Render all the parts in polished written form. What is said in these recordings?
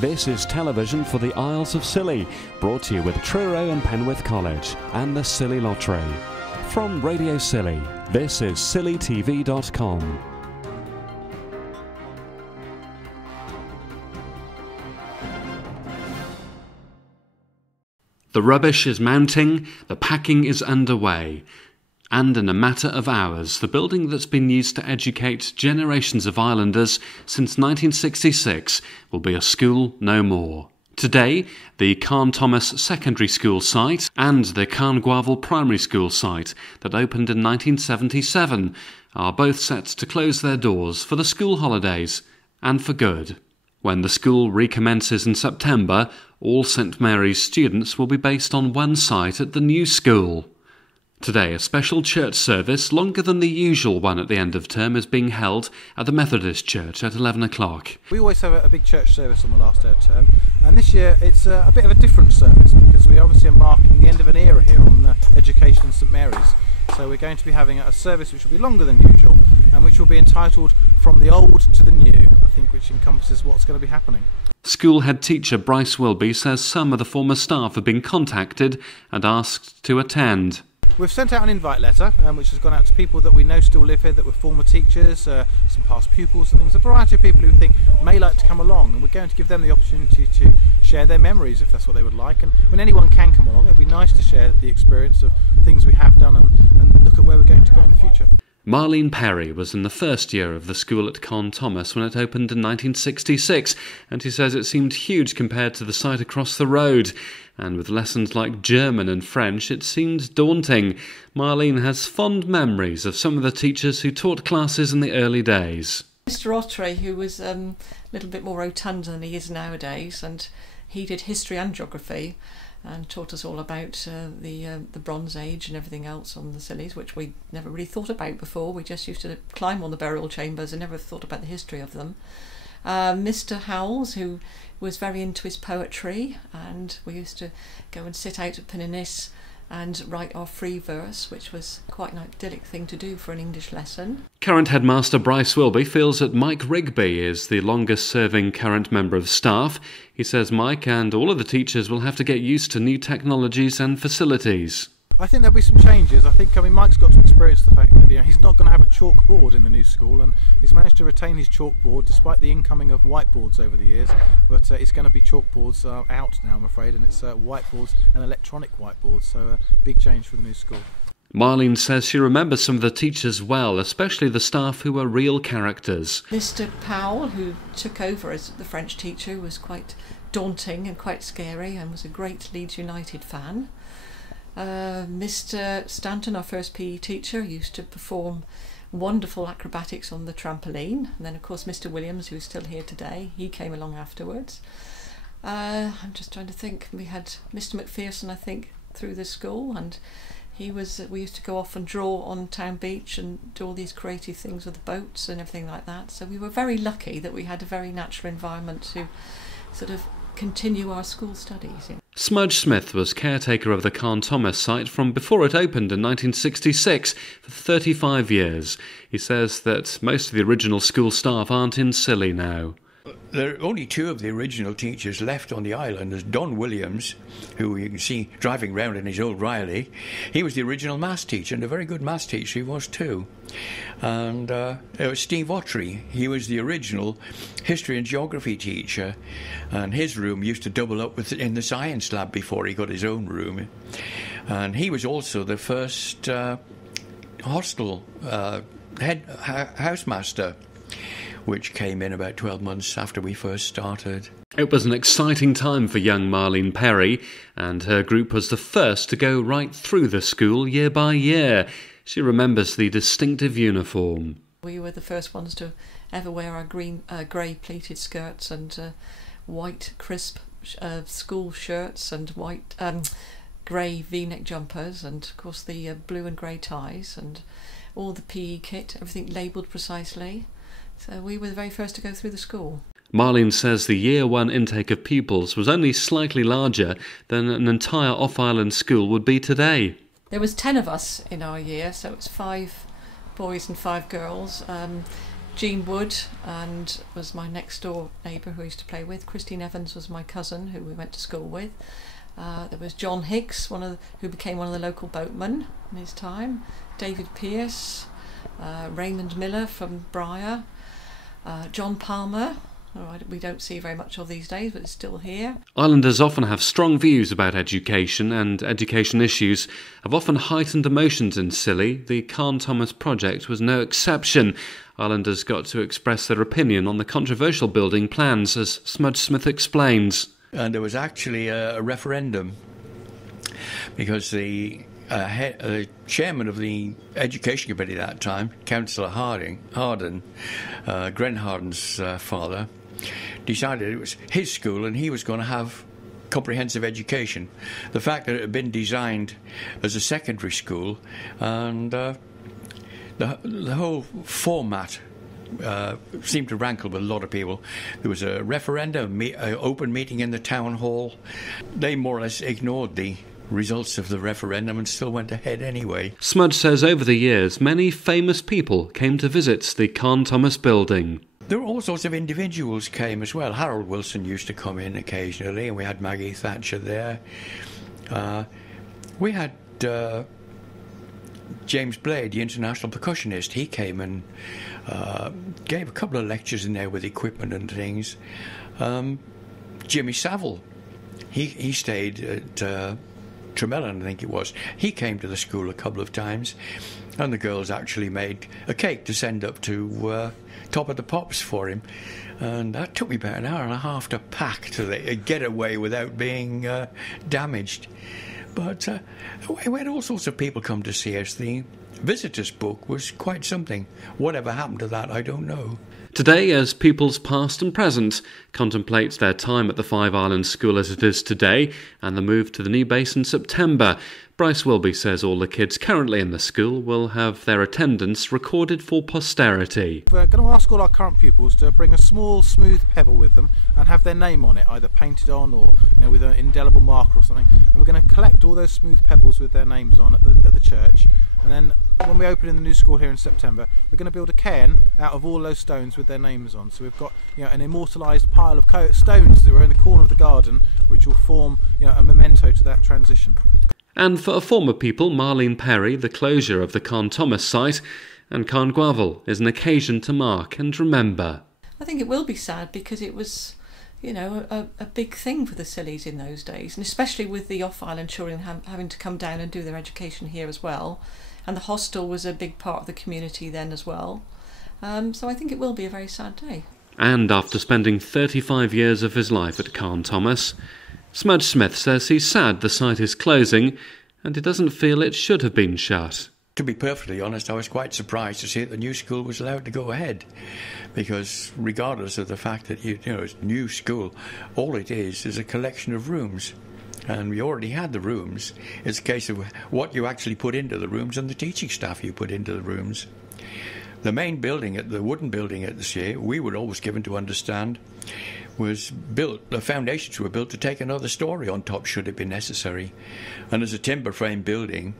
This is television for the Isles of Scilly, brought to you with Truro and Penwith College and the Scilly Lottery. From Radio Scilly, this is scillytv.com. The rubbish is mounting, the packing is underway. And in a matter of hours, the building that's been used to educate generations of islanders since 1966 will be a school no more. Today, the Carn Thomas Secondary School site and the Carn Gwaval Primary School site that opened in 1977 are both set to close their doors for the school holidays, and for good. When the school recommences in September, all St Mary's students will be based on one site at the new school. Today, a special church service, longer than the usual one at the end of term, is being held at the Methodist Church at 11 o'clock. We always have a big church service on the last day of term, and this year it's a bit of a different service because we obviously are marking the end of an era here on education in St Mary's. So we're going to be having a service which will be longer than usual and which will be entitled From the Old to the New, I think, which encompasses what's going to be happening. School head teacher Bryce Wilby says some of the former staff have been contacted and asked to attend. We've sent out an invite letter which has gone out to people that we know still live here, that were former teachers, some past pupils and things, a variety of people who think may like to come along, and we're going to give them the opportunity to share their memories if that's what they would like. And when anyone can come along, it'd be nice to share the experience of things we have done and look at where we're going to go in the future. Marlene Perry was in the first year of the school at Carn Thomas when it opened in 1966, and she says it seemed huge compared to the site across the road. And with lessons like German and French, it seemed daunting. Marlene has fond memories of some of the teachers who taught classes in the early days. Mr Ottray, who was a little bit more rotund than he is nowadays, and he did history and geography and taught us all about the Bronze Age and everything else on the Scillies, which we never really thought about before. We just used to climb on the burial chambers and never thought about the history of them. Mr Howells, who was very into his poetry, and we used to go and sit out at Pinninis and write our free verse, which was quite an idyllic thing to do for an English lesson. Current headmaster Bryce Wilby feels that Mike Rigby is the longest serving current member of staff. He says Mike and all of the teachers will have to get used to new technologies and facilities. I think there'll be some changes. I mean, Mike's got to experience the fact that he's not going to have a chalkboard in the new school, and he's managed to retain his chalkboard despite the incoming of whiteboards over the years. But it's going to be chalkboards out now, I'm afraid, and it's whiteboards and electronic whiteboards, so a big change for the new school. Marlene says she remembers some of the teachers well, especially the staff who were real characters. Mr Powell, who took over as the French teacher, was quite daunting and quite scary and was a great Leeds United fan. Mr Stanton, our first PE teacher, used to perform wonderful acrobatics on the trampoline. And then, of course, Mr Williams, who's still here today, he came along afterwards. I'm just trying to think. We had Mr Macpherson, I think, through the school, and we used to go off and draw on Town Beach and do all these creative things with the boats and everything like that. So we were very lucky that we had a very natural environment to sort of continue our school studies in. Smudge Smith was caretaker of the Carn Thomas site from before it opened in 1966 for 35 years. He says that most of the original school staff aren't in Scilly now. There are only two of the original teachers left on the island. There's Don Williams, who you can see driving round in his old Riley. He was the original maths teacher, and a very good maths teacher he was too. And there was Steve Ottray. He was the original history and geography teacher, and his room used to double up in the science lab before he got his own room. And he was also the first hostel housemaster, which came in about 12 months after we first started. It was an exciting time for young Marlene Perry, and her group was the first to go right through the school year by year. She remembers the distinctive uniform. We were the first ones to ever wear our grey pleated skirts and white crisp school shirts and white grey V-neck jumpers, and of course the blue and grey ties and all the PE kit, everything labelled precisely. So we were the very first to go through the school. Marlene says the Year 1 intake of pupils was only slightly larger than an entire off-island school would be today. There was 10 of us in our year, so it was 5 boys and 5 girls. Jean Wood and was my next door neighbour who I used to play with. Christine Evans was my cousin who we went to school with. There was John Hicks, who became one of the local boatmen in his time. David Pearce, Raymond Miller from Briar, John Palmer. We don't see very much of these days, but it's still here. Islanders often have strong views about education, and education issues have often heightened emotions in Scilly. The Carn Thomas project was no exception. Islanders got to express their opinion on the controversial building plans, as Smudge Smith explains. And there was actually a referendum because the chairman of the education committee at that time, Councillor Harden, Gren Harden's father, decided it was his school and he was going to have comprehensive education. The fact that it had been designed as a secondary school and the whole format seemed to rankle with a lot of people. There was a referendum, an open meeting in the town hall. They more or less ignored the results of the referendum and still went ahead anyway. Smudge says over the years many famous people came to visit the Carn Thomas building. There were all sorts of individuals came as well. Harold Wilson used to come in occasionally, and we had Maggie Thatcher there. We had James Blade, the international percussionist. He came and gave a couple of lectures in there with equipment and things. Jimmy Savile, he stayed at Tremellon, I think it was. He came to the school a couple of times, and the girls actually made a cake to send up to Top of the Pops for him, and that took me about an hour and a half to pack to get away without being damaged. But we had all sorts of people come to see us. The visitors' book was quite something. Whatever happened to that, I don't know. Today, as pupils past and present contemplate their time at the Five Islands School as it is today and the move to the new base in September, Bryce Wilby says all the kids currently in the school will have their attendance recorded for posterity. We're going to ask all our current pupils to bring a small smooth pebble with them and have their name on it, either painted on or with an indelible marker or something. And we're going to collect all those smooth pebbles with their names on at the church. And then when we open in the new school here in September, we're going to build a cairn out of all those stones with their names on. So we've got an immortalised pile of stones that were in the corner of the garden, which will form a memento to that transition. And for a former pupil, Marlene Perry, the closure of the Carn Thomas site and Carn Gwaval is an occasion to mark and remember. I think it will be sad because it was, a big thing for the Scillies in those days, and especially with the off-island children having to come down and do their education here as well. And the hostel was a big part of the community then as well. So I think it will be a very sad day. And after spending 35 years of his life at Carn Thomas, Smudge Smith says he's sad the site is closing and he doesn't feel it should have been shut. To be perfectly honest, I was quite surprised to see that the new school was allowed to go ahead, because regardless of the fact that it's a new school, all it is a collection of rooms. And we already had the rooms. It's a case of what you actually put into the rooms and the teaching staff you put into the rooms. The main building, the wooden building at the CA, we were always given to understand, was built, the foundations were built to take another story on top should it be necessary. And as a timber frame building,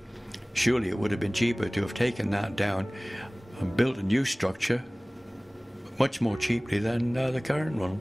surely it would have been cheaper to have taken that down and built a new structure much more cheaply than the current one.